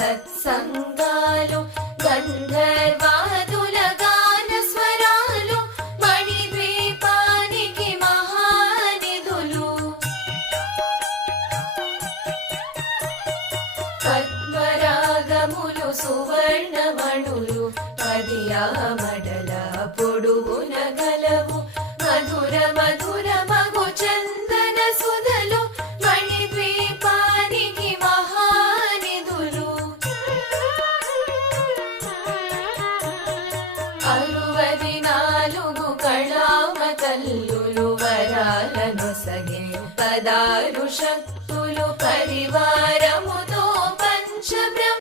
సత్సంగాలు గంధర్వాదుల గాన స్వరాలు మణిద్వీపానికి మహానిధులు పద్మరాగములు సువర్ణమణులు పదియామడల పొడుగున గలవు మధుర మధుర మగు చందన సుధలు మణిద్వీపానికి మహానిధులు 64 కళామ తల్లులు వరాలను సగే 16 శక్తులు పరివార